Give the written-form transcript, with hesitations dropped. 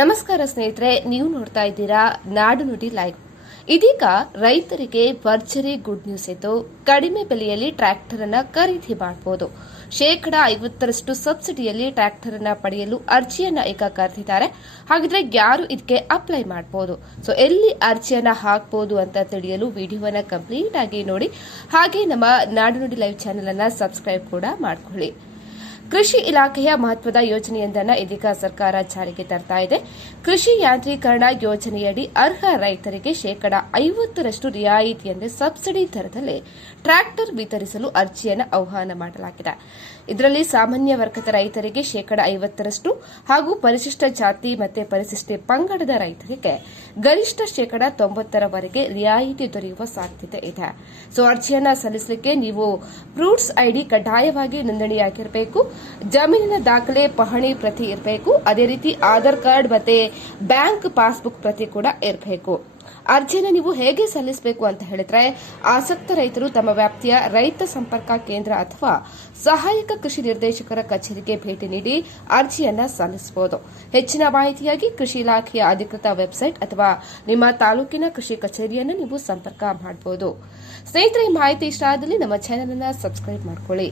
ನಮಸ್ಕಾರ ಸ್ನೇಹಿತರೆ, ನೀವು ನೋಡ್ತಾ ಇದ್ದೀರಾ ನಾಡು ನುಡಿ ಲೈವ್. ಇದೀಗ ರೈತರಿಗೆ ಭರ್ಜರಿ ಗುಡ್ ನ್ಯೂಸ್ ಇದ್ದು, ಕಡಿಮೆ ಬೆಲೆಯಲ್ಲಿ ಟ್ರ್ಯಾಕ್ಟರ್ ಅನ್ನು ಖರೀದಿ ಮಾಡಬಹುದು. 50% ಸಬ್ಸಿಡಿಯಲ್ಲಿ ಟ್ರ್ಯಾಕ್ಟರ್ ಅನ್ನು ಪಡೆಯಲು ಅರ್ಜಿಯನ್ನ ಈಗ ಕರೆದಿದ್ದಾರೆ. ಹಾಗಿದ್ರೆ ಯಾರು ಇದಕ್ಕೆ ಅಪ್ಲೈ ಮಾಡಬಹುದು? ಸೊ ಎಲ್ಲಿ ಅರ್ಜಿಯನ್ನ ಹಾಕಬಹುದು ಅಂತ ತಿಳಿಯಲು ವಿಡಿಯೋವನ್ನ ಕಂಪ್ಲೀಟ್ ಆಗಿ ನೋಡಿ. ಹಾಗೆ ನಮ್ಮ ನಾಡು ನುಡಿ ಲೈವ್ ಚಾನೆಲ್ ಅನ್ನ ಸಬ್ಸ್ಕ್ರೈಬ್ ಕೂಡ ಮಾಡಿಕೊಳ್ಳಿ. ಕೃಷಿ ಇಲಾಖೆಯ ಮಹತ್ವದ ಯೋಜನೆಯೊಂದನ್ನು ಇದೀಗ ಸರ್ಕಾರ ಜಾರಿಗೆ ತರ್ತಾ ಇದೆ. ಕೃಷಿ ಯಾಂತ್ರೀಕರಣ ಯೋಜನೆಯಡಿ ಅರ್ಹ ರೈತರಿಗೆ 50% ರಿಯಾಯಿತಿ ಅಂದರೆ ಸಬ್ಸಿಡಿ ದರದಲ್ಲಿ ಟ್ರ್ಯಾಕ್ಟರ್ ವಿತರಿಸಲು ಅರ್ಜಿಯನ್ನು ಆಹ್ವಾನ ಮಾಡಲಾಗಿದೆ. ಇದರಲ್ಲಿ ಸಾಮಾನ್ಯ ವರ್ಗದ ರೈತರಿಗೆ 50% ಹಾಗೂ ಪರಿಶಿಷ್ಟ ಜಾತಿ ಮತ್ತು ಪರಿಶಿಷ್ಟ ಪಂಗಡದ ರೈತರಿಗೆ ಗರಿಷ್ಠ 90%ರವರೆಗೆ ರಿಯಾಯಿತಿ ದೊರೆಯುವ ಸಾಧ್ಯತೆ ಇದೆ. ಸೊ ಅರ್ಜಿಯನ್ನು ಸಲ್ಲಿಸಲಿಕ್ಕೆ ನೀವು ಫ್ರೂಟ್ಸ್ ಐಡಿ ಕಡ್ಡಾಯವಾಗಿ ನೋಂದಣಿಯಾಗಿರಬೇಕು. ಜಮೀನಿನ ದಾಖಲೆ ಪಹಣಿ ಪ್ರತಿ ಇರಬೇಕು. ಅದೇ ರೀತಿ ಆಧಾರ್ ಕಾರ್ಡ್ ಮತ್ತೆ ಬ್ಯಾಂಕ್ ಪಾಸ್ಬುಕ್ ಪ್ರತಿ ಕೂಡ ಇರಬೇಕು. ಅರ್ಜಿಯನ್ನು ನೀವು ಹೇಗೆ ಸಲ್ಲಿಸಬೇಕು ಅಂತ ಹೇಳಿದ್ರೆ, ಆಸಕ್ತ ರೈತರು ತಮ್ಮ ವ್ಯಾಪ್ತಿಯ ರೈತ ಸಂಪರ್ಕ ಕೇಂದ್ರ ಅಥವಾ ಸಹಾಯಕ ಕೃಷಿ ನಿರ್ದೇಶಕರ ಕಚೇರಿಗೆ ಭೇಟಿ ನೀಡಿ ಅರ್ಜಿಯನ್ನ ಸಲ್ಲಿಸಬಹುದು. ಹೆಚ್ಚಿನ ಮಾಹಿತಿಯಾಗಿ ಕೃಷಿ ಇಲಾಖೆಯ ಅಧಿಕೃತ ವೆಬ್ಸೈಟ್ ಅಥವಾ ನಿಮ್ಮ ತಾಲೂಕಿನ ಕೃಷಿ ಕಚೇರಿಯನ್ನು ನೀವು ಸಂಪರ್ಕ ಮಾಡಬಹುದು. ಸ್ನೇಹಿತರೆ, ಈ ಮಾಹಿತಿ ಇಷ್ಟ ಆದಲ್ಲಿ ನಮ್ಮ ಚಾನೆಲ್ ಅನ್ನು ಸಬ್ಸ್ಕ್ರೈಬ್ ಮಾಡಿಕೊಳ್ಳಿ.